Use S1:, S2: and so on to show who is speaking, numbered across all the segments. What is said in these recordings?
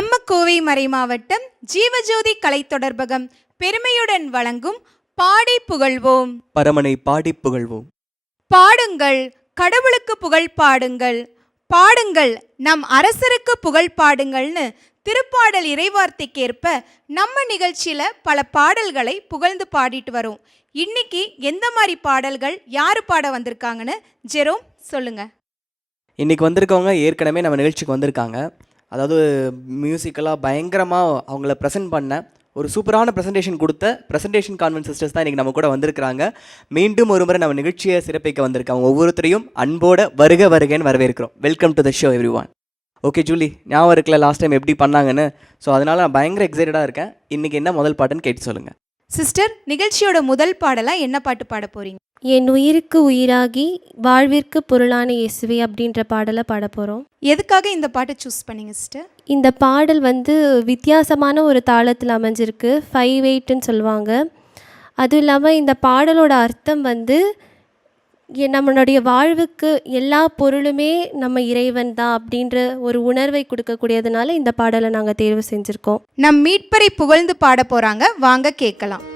S1: நம்ம கோவை மறை மாவட்டம் ஜீவஜோதி கலை தொடர்பகம் பெருமையுடன் வழங்கும் பாடி புகழ்வோம்.
S2: பரமனை பாடி புகழ்வோம்.
S1: பாடுங்கள் கடவுளுக்கு புகழ் பாடுங்கள். பாடுங்கள் நம் அரசருக்கு புகழ் பாடுங்கள்னு திருப்பாடல் இறைவார்த்தைக்கேற்ப நம்ம நிகழ்ச்சியில பல பாடல்களை புகழ்ந்து பாடிட்டு வரோம். இன்னைக்கு எந்த மாதிரி பாடல்கள் யாரு பாட வந்திருக்காங்கன்னு ஜெரோம் சொல்லுங்க.
S2: இன்னைக்கு வந்திருக்கவங்க ஏற்கனவே நம்ம நிகழ்ச்சிக்கு வந்திருக்காங்க. அதாவது மியூசிக்கலாக பயங்கரமாக அவங்கள ப்ரெசென்ட் பண்ண ஒரு சூப்பரான ப்ரெசன்டேஷன் கொடுத்த ப்ரெசன்டேஷன் கான்வென்ட் சிஸ்டர்ஸ் தான் இன்றைக்கி நம்ம கூட வந்திருக்கிறாங்க. மீண்டும் ஒரு முறை நம்ம நிகழ்ச்சியை சிறப்பிக்க வந்திருக்காங்க. ஒவ்வொருத்தரையும் அன்போட வருக வருகன்னு வரவேற்கிறோம். Welcome to the show everyone okay Julie ஞாபகம் இருக்கல லாஸ்ட் டைம் எப்படி பண்ணாங்கன்னு? ஸோ அதனால் நான் பயங்கர எக்ஸைட்டடாக இருக்கேன். இன்றைக்கி என்ன முதல் பாட்டுன்னு கேட்டு சொல்லுங்கள்
S1: சிஸ்டர் நிகழ்ச்சியோட முதல் பாடலாக என்ன பாட்டு பாட போகிறீங்க
S3: என் உயிருக்கு உயிராகி வாழ்விற்கு பொருளான இயேசுவே அப்படின்ற பாடலை பாட போகிறோம்
S1: எதுக்காக இந்த பாட்டை சூஸ் பண்ணீங்க சிஸ்டர்
S3: இந்த பாடல் வந்து வித்தியாசமான ஒரு தாளத்தில் அமைஞ்சிருக்கு. ஃபைவ் எயிட்டுன்னு சொல்லுவாங்க. அதுவும் இல்லாமல் இந்த பாடலோட அர்த்தம் வந்து நம்மளுடைய வாழ்வுக்கு எல்லா பொருளுமே நம்ம இறைவன் தான் அப்படின்ற ஒரு உணர்வை கொடுக்கக்கூடியதுனால இந்த பாடலை நாங்கள் தேர்வு செஞ்சுருக்கோம்.
S1: நம் மீட்பரை புகழ்ந்து பாட போறாங்க. வாங்க கேட்கலாம்.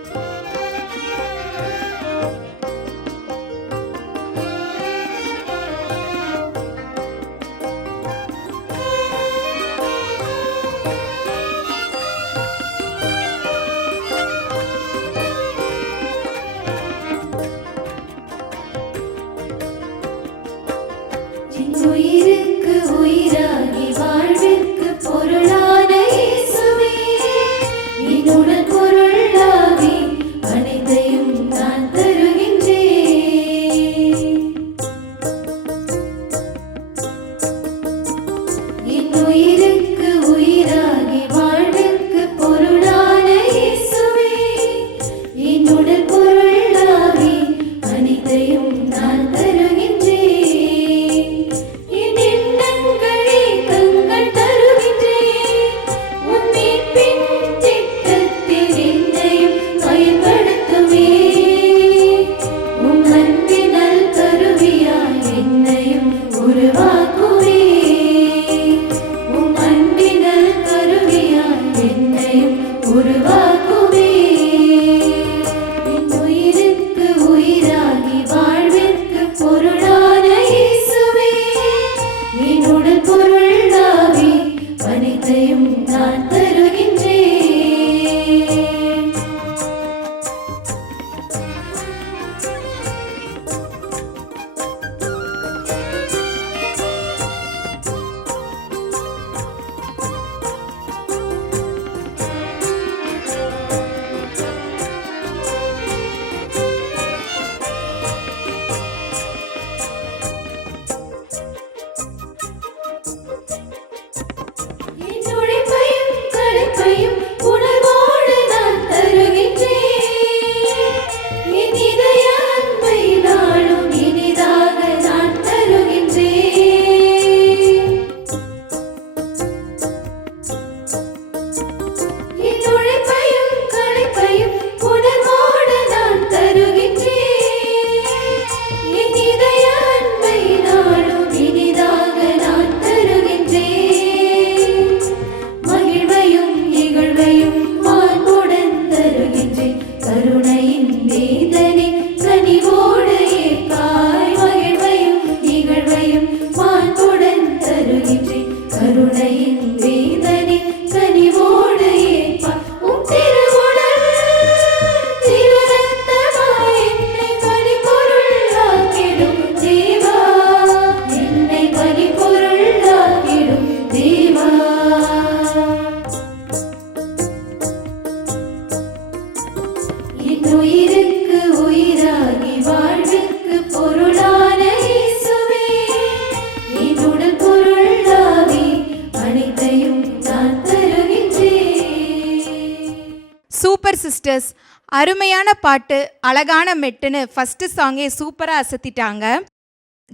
S1: பாட்டு அழகான மெட்டுன்னு ஃபஸ்ட்டு சாங்கே சூப்பராக அசத்திட்டாங்க.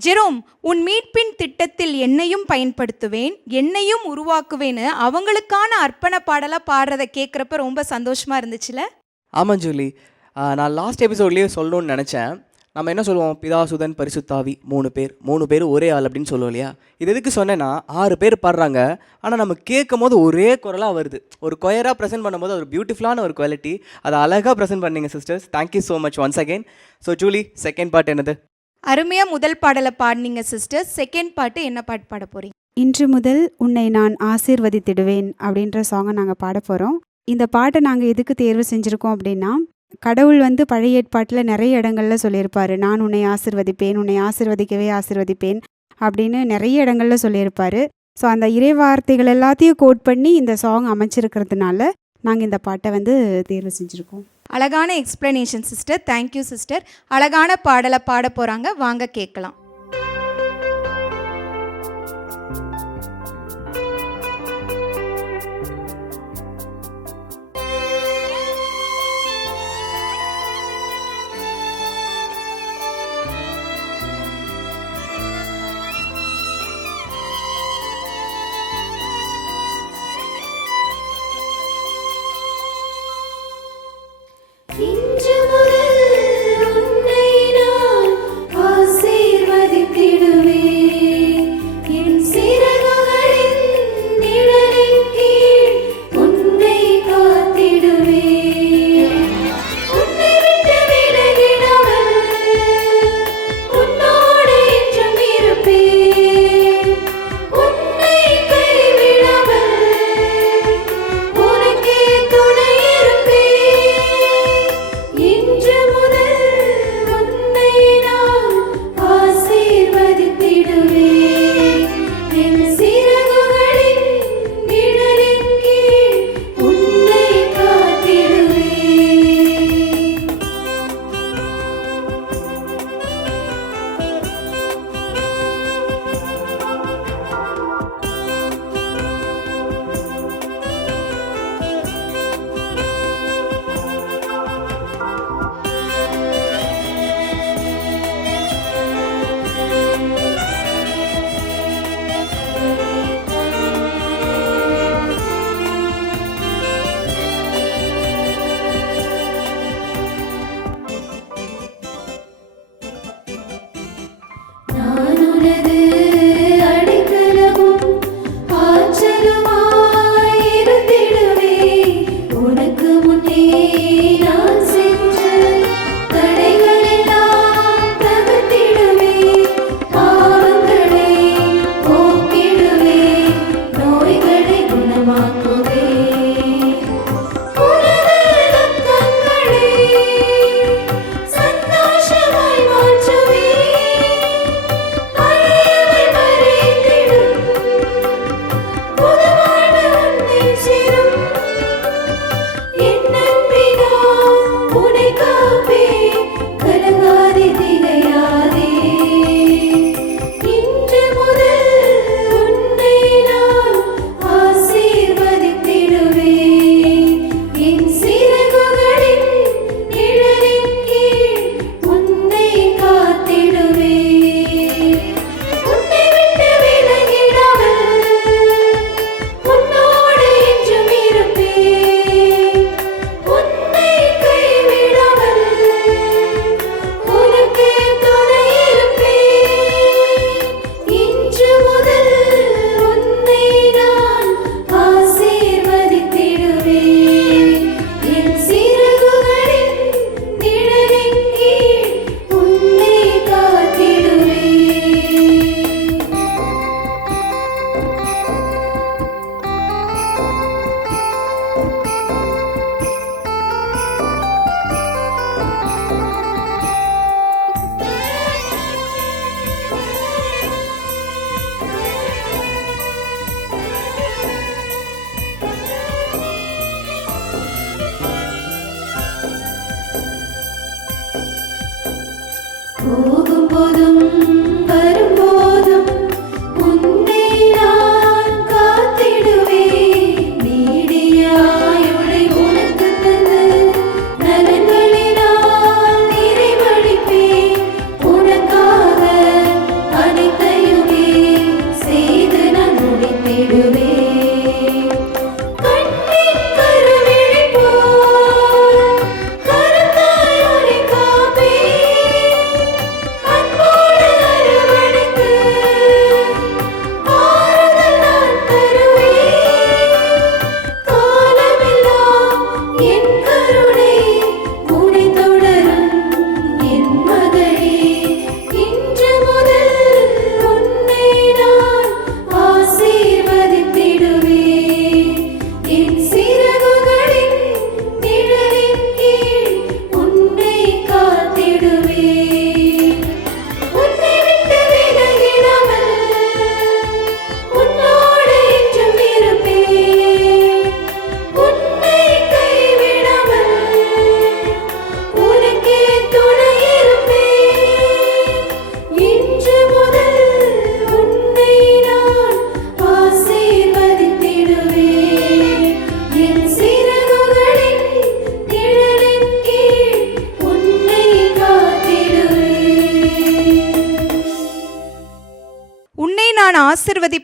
S1: ஜெரோம் உன் மீட்பின் திட்டத்தில் என்னையும் பயன்படுத்துவேன் என்னையும் உருவாக்குவேன்னு அவங்களுக்கான அர்ப்பண பாடலாக பாடுறதை கேட்குறப்ப ரொம்ப சந்தோஷமாக இருந்துச்சுல?
S2: ஆமாம் ஜூலி. நான் லாஸ்ட் எபிசோட்லேயே சொல்லணும்னு நினச்சேன். நம்ம என்ன சொல்லுவோம்? பிதாசுதன் பரிசுத்தாவி மூணு பேர். மூணு பேர் ஒரே ஆள் அப்படின்னு சொல்லுவோம் இல்லையா? இது எதுக்கு சொன்னேன்னா ஆறு பேர் பாடுறாங்க. ஆனால் நம்ம கேட்கும் போது ஒரே குரலாக வருது. ஒரு கொயராக ப்ரெசென்ட் பண்ணும்போது அது ஒரு பியூட்டிஃபுல்லான ஒரு குவாலிட்டி அதை அழகாக ப்ரெசென்ட் பண்ணீங்க sisters thank you so much once again so Julie second part என்னது?
S1: அருமையாக முதல் பாடலை பாடினீங்க சிஸ்டர் செகண்ட் பாட்டு என்ன பாட்டு பாட போறீங்க?
S4: இன்று முதல் உன்னை நான் ஆசீர்வதித்திடுவேன் அப்படின்ற சாங்கை நாங்கள் பாட போகிறோம் இந்த பாட்டை நாங்கள் எதுக்கு தேர்வு செஞ்சுருக்கோம் அப்படின்னா கடவுள் வந்து பழைய ஏற்பாட்டில் நிறைய இடங்கள்ல சொல்லியிருப்பார். நான் உன்னை ஆசிர்வதிப்பேன் உன்னை ஆசிர்வதிக்கவே ஆசிர்வதிப்பேன் அப்படின்னு நிறைய இடங்கள்ல சொல்லியிருப்பார். ஸோ அந்த இறை வார்த்தைகள் எல்லாத்தையும் கோட் பண்ணி இந்த சாங் அமைச்சிருக்கிறதுனால நாங்கள் இந்த பாட்டை வந்து தேர்வு செஞ்சுருக்கோம்.
S1: அழகான எக்ஸ்பிளனேஷன் சிஸ்டர் தேங்க்யூ சிஸ்டர் அழகான பாடலை பாட போகிறாங்க வாங்க கேட்கலாம்.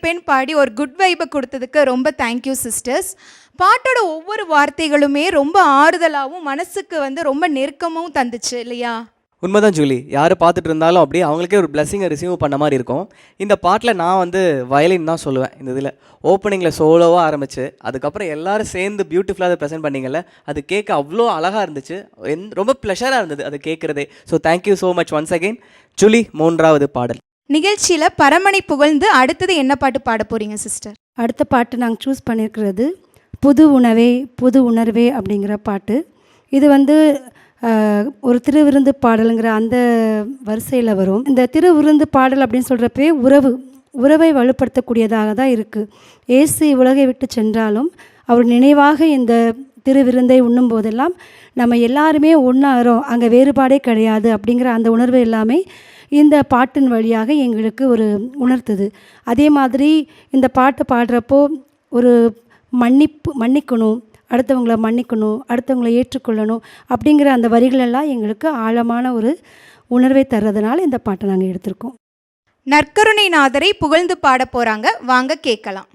S1: பெண் பாடி ஒரு குட் வைபை கொடுத்ததுக்கு ரொம்ப தேங்க்யூ சிஸ்டர்ஸ் பாட்டோட ஒவ்வொரு வார்த்தைகளுமே ரொம்ப ஆறுதலாகவும் மனசுக்கு வந்து ரொம்ப நெருக்கமும் தந்துச்சு இல்லையா?
S2: உண்மைதான் ஜூலி. யார் பார்த்துட்டு இருந்தாலும் அப்படியே அவங்களுக்கே ஒரு பிளெஸிங்கை ரிசீவ் பண்ண மாதிரி இருக்கும். இந்த பாட்டில் நான் வந்து வயலின் தான் சொல்லுவேன் இந்த இதில். ஓப்பனிங்கில் சோலோவாக ஆரம்பிச்சு அதுக்கப்புறம் எல்லாரும் சேர்ந்து பியூட்டிஃபுல்லாக அதை ப்ரெசென்ட் பண்ணிங்கல்ல அது கேட்க அவ்வளோ அழகாக இருந்துச்சு. எந் ரொம்ப ப்ளஷராக இருந்தது அது கேட்குறதே. So thank you so much once again Julie மூன்றாவது பாடல்.
S1: நிகழ்ச்சியில் பரமனை புகழ்ந்து அடுத்தது என்ன பாட்டு பாட போகிறீங்க சிஸ்டர்
S5: அடுத்த பாட்டு நாங்கள் சூஸ் பண்ணியிருக்கிறது புது உணவே புது உணர்வே அப்படிங்கிற பாட்டு. இது வந்து ஒரு திருவிருந்து பாடலுங்கிற அந்த வரிசையில் வரும். இந்த திருவிருந்து பாடல் அப்படின்னு சொல்கிறப்பே உறவு உறவை வலுப்படுத்தக்கூடியதாக தான் இருக்குது ஏசு உலகை விட்டு சென்றாலும் அவர் நினைவாக இந்த திருவிருந்தை உண்ணும் போதெல்லாம் நம்ம எல்லாருமே ஒன்றாகிறோம் அங்கே வேறுபாடே கிடையாது அப்படிங்கிற அந்த உணர்வு எல்லாமே இந்த பாட்டின் வழியாக எங்களுக்கு ஒரு உணர்த்துது. அதே மாதிரி இந்த பாட்டு பாடுறப்போ ஒரு மன்னிப்பு மன்னிக்கணும் அடுத்தவங்களை மன்னிக்கணும் அடுத்தவங்களை ஏற்றுக்கொள்ளணும் அப்படிங்கிற அந்த வரிகளெல்லாம் எங்களுக்கு ஆழமான ஒரு உணர்வை தர்றதுனால இந்த பாட்டை நாங்கள் எடுத்திருக்கோம்.
S1: நற்கருணை நாதரை புகழ்ந்து பாட போகிறாங்க வாங்க கேட்கலாம்.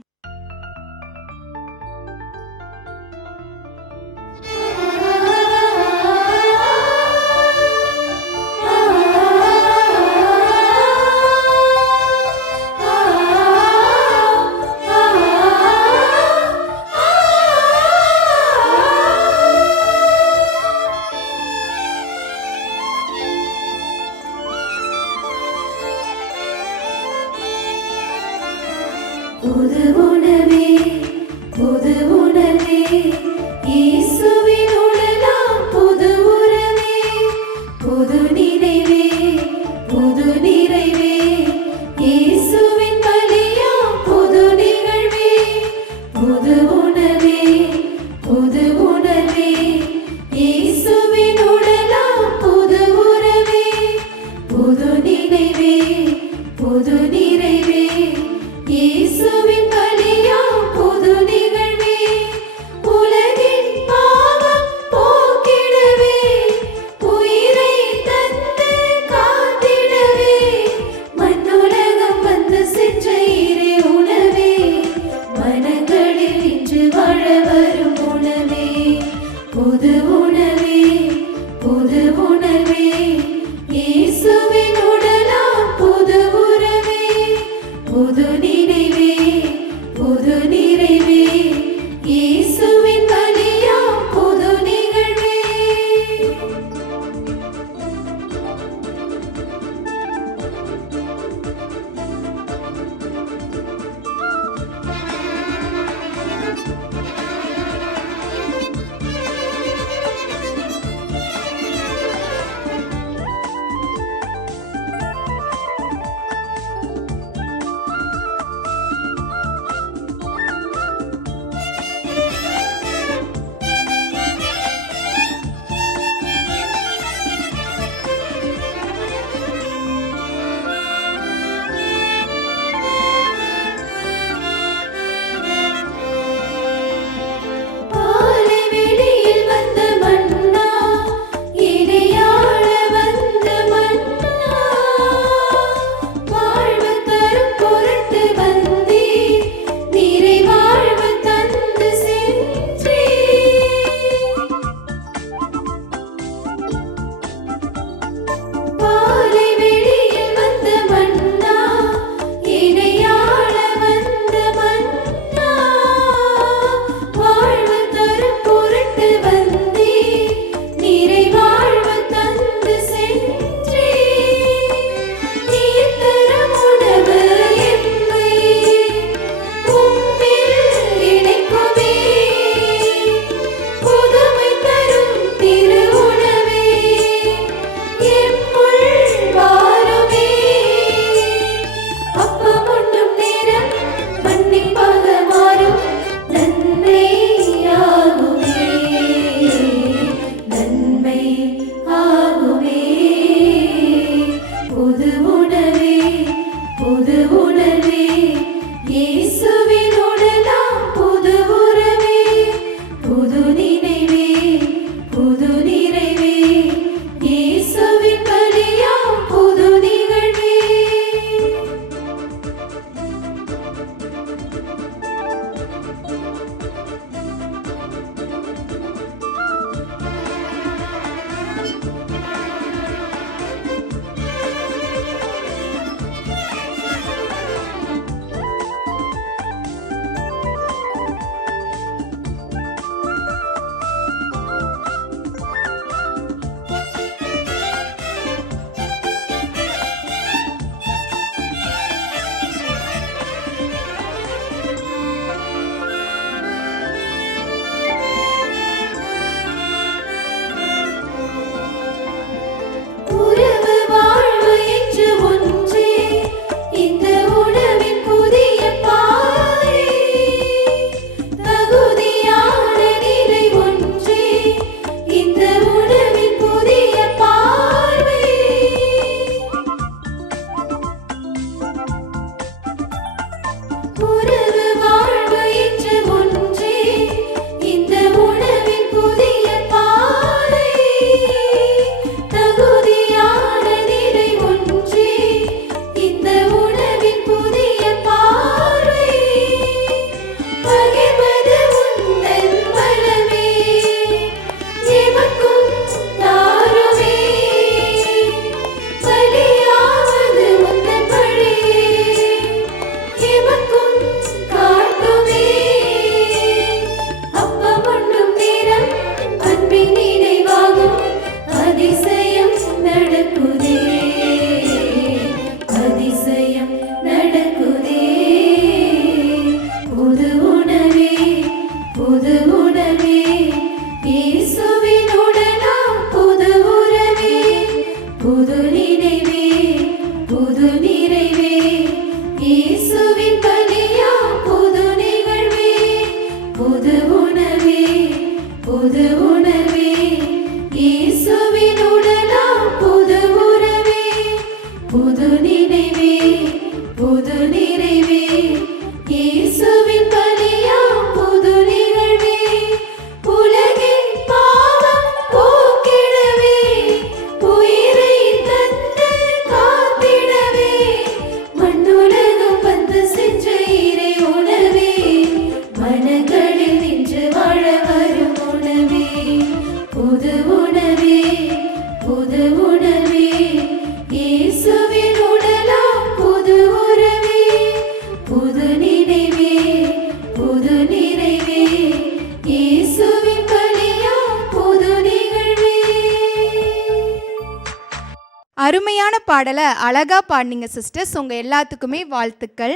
S1: அருமையான பாடலை அழகா பாடினீங்க சிஸ்டர்ஸ் உங்கள் எல்லாத்துக்குமே வாழ்த்துக்கள்.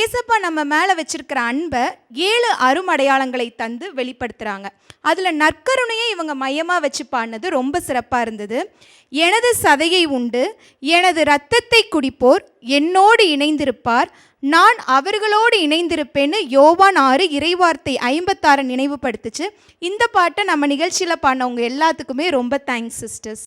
S1: ஏசப்பா நம்ம மேலே வச்சிருக்கிற அன்பை ஏழு அருமடையாளங்களை தந்து வெளிப்படுத்துகிறாங்க அதில் நற்கருணையை இவங்க மையமாக வச்சு பாடினது ரொம்ப சிறப்பாக இருந்தது. எனது சதையை உண்டு எனது இரத்தத்தை குடிப்போர் என்னோடு இணைந்திருப்பார். நான் அவர்களோடு இணைந்திருப்பேன்னு யோவான் ஆறு இறைவார்த்தை ஐம்பத்தாறு நினைவுபடுத்துச்சு. இந்த பாட்டை நம்ம நிகழ்ச்சியில் பாடினவங்க எல்லாத்துக்குமே ரொம்ப தேங்க்ஸ் சிஸ்டர்ஸ்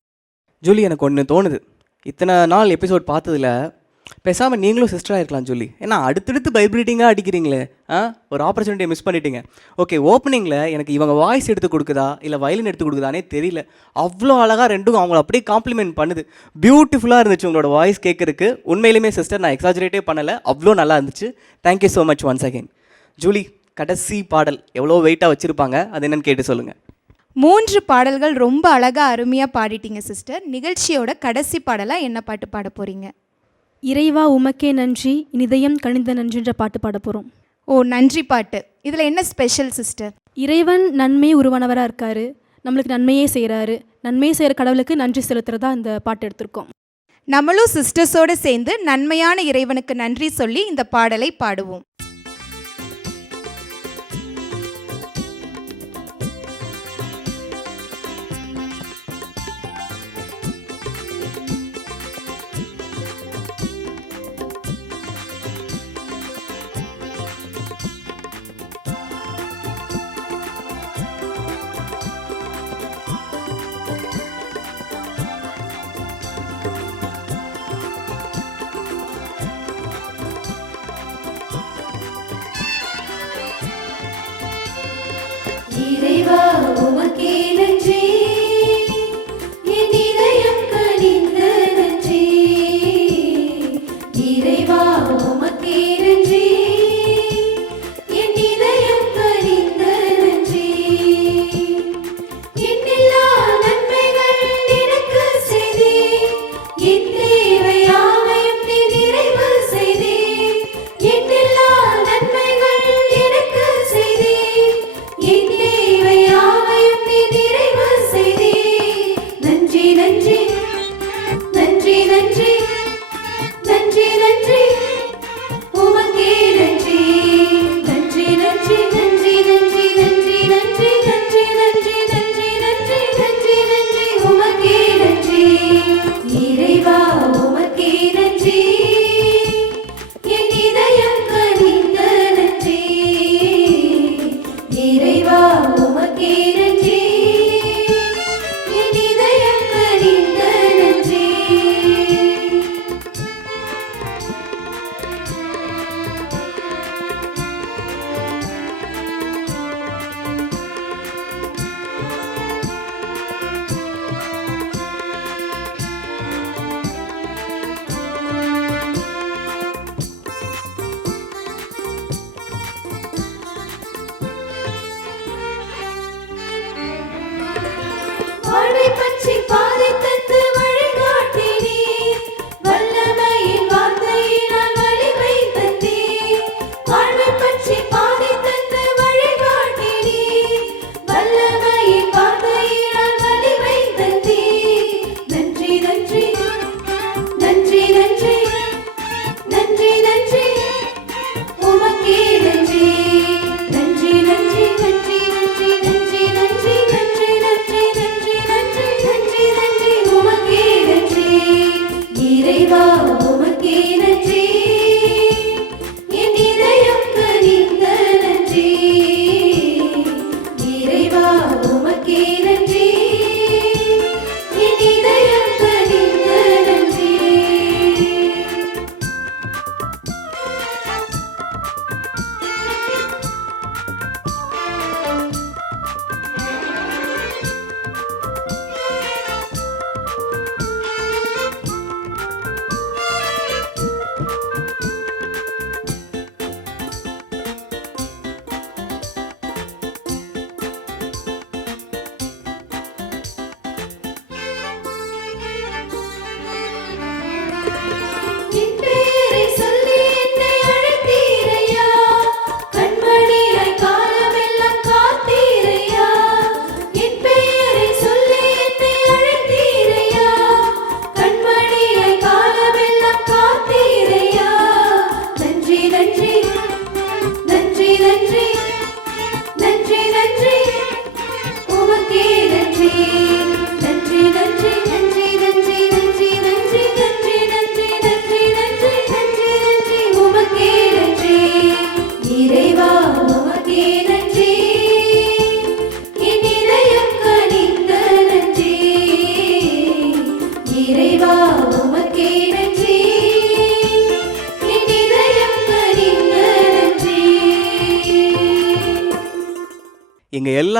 S2: ஜூலி எனக்கு ஒன்று தோணுது. இத்தனை நாள் எபிசோட் பார்த்ததுல பேசாமல் நீங்களும் சிஸ்டராக இருக்கலாம் சொல்லி. ஏன்னா அடுத்தடுத்து பைப்ரீட்டிங்காக அடிக்கிறீங்களே. ஆ? ஒரு ஆப்பர்ச்சுனிட்டியை மிஸ் பண்ணிட்டீங்க. ஓகே ஓப்பனிங்கில் எனக்கு இவங்க வாய்ஸ் எடுத்து கொடுக்குதா? இல்லை வயலின் எடுத்து கொடுக்குதானே தெரியல. அவ்வளோ அழகாக ரெண்டும் அவங்கள அப்படியே காம்ப்ளிமெண்ட் பண்ணுது. பியூட்டிஃபுல்லாக இருந்துச்சு உங்களோட வாய்ஸ் கேட்கறதுக்கு. உண்மையிலுமே சிஸ்டர் நான் எக்ஸாஜரேட்டே பண்ணலை. அவ்வளோ நல்லா இருந்துச்சு. Thank you so much once again Julie கடைசி பாடல். எவ்வளோ வெயிட்டாக வச்சுருப்பாங்க? அது என்னென்னு கேட்டு சொல்லுங்கள்
S1: மூன்று பாடல்கள் ரொம்ப அழகா அருமையா பாடிட்டீங்க சிஸ்டர் நிகழ்ச்சியோட கடைசி பாடலா என்ன பாட்டு பாட போறீங்க?
S6: இறைவா உமக்கே நன்றி. இதயம் கணித நன்றின்ற பாட்டு பாட போகிறோம்
S1: ஓ நன்றி பாட்டு. இதுல என்ன ஸ்பெஷல் சிஸ்டர்
S6: இறைவன் நன்மை உருவானவராக இருக்காரு. நம்மளுக்கு நன்மையே செய்கிறாரு நன்மையை செய்கிற கடவுளுக்கு நன்றி செலுத்துறதா இந்த பாட்டு எடுத்திருக்கோம்.
S1: நம்மளும் சிஸ்டர்ஸோட சேர்ந்து நன்மையான இறைவனுக்கு நன்றி சொல்லி இந்த பாடலை பாடுவோம்.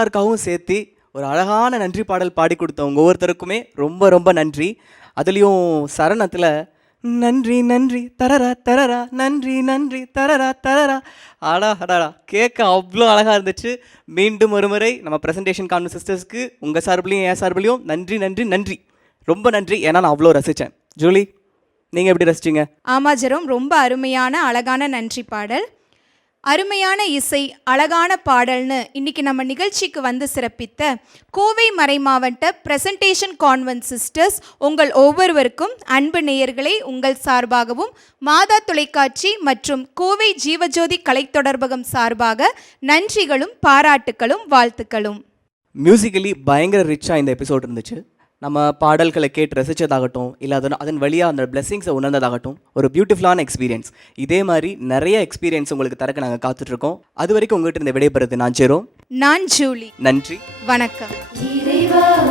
S2: எல்லாருக்காகவும் சேர்த்து ஒரு அழகான நன்றி பாடல் பாடி கொடுத்தவங்க ஒவ்வொருத்தருக்குமே ரொம்ப ரொம்ப நன்றி. அதுலேயும் சரணத்தில் நன்றி நன்றி தரரா தரரா நன்றி நன்றி தரரா தரரா. ஆடா அடாடா கேட்க அவ்வளோ அழகாக இருந்துச்சு. மீண்டும் ஒரு முறை நம்ம ப்ரெசன்டேஷன் காணும் சிஸ்டர்ஸ்க்கு உங்கள் சார்பிலையும் என் சார்பிலையும் நன்றி நன்றி நன்றி. ரொம்ப நன்றி. ஏன்னா நான் அவ்வளோ ரசித்தேன் ஜூலி நீங்கள் எப்படி ரசிச்சிங்க?
S7: ஆமா ஜெரோம் ரொம்ப அருமையான அழகான நன்றி பாடல். அருமையான இசை அழகான பாடல்னு இன்னைக்கு நம்ம நிகழ்ச்சிக்கு வந்து சிறப்பித்த கோவை மறை மாவட்ட பிரசன்டேஷன் கான்வென்ட் சிஸ்டர்ஸ் உங்கள் ஒவ்வொருவருக்கும் அன்பு நேயர்களை உங்கள் சார்பாகவும் மாதா தொலைக்காட்சி மற்றும் கோவை ஜீவஜோதி கலை தொடர்பகம் சார்பாக நன்றிகளும் பாராட்டுகளும் வாழ்த்துக்களும்.
S2: மியூசிக்கலி பயங்கர ரிச்சாக இந்த எபிசோட் இருந்துச்சு. நம்ம பாடல்களை கேட்டு ரசித்ததாகட்டும் இல்லை அதன் அதன் வழியாக அந்த பிளெஸிங்ஸை உணர்ந்ததாகட்டும் ஒரு பியூட்டிஃபுல்லான எக்ஸ்பீரியன்ஸ் இதே மாதிரி நிறைய எக்ஸ்பீரியன்ஸ் உங்களுக்கு தரக்க நாங்கள் காத்துட்ருக்கோம். அது வரைக்கும் உங்கள்கிட்ட இந்த விடைபெறுது நான் சேரும்
S7: நான் ஜூலி.
S2: நன்றி.
S7: வணக்கம்.
S1: இறைவா.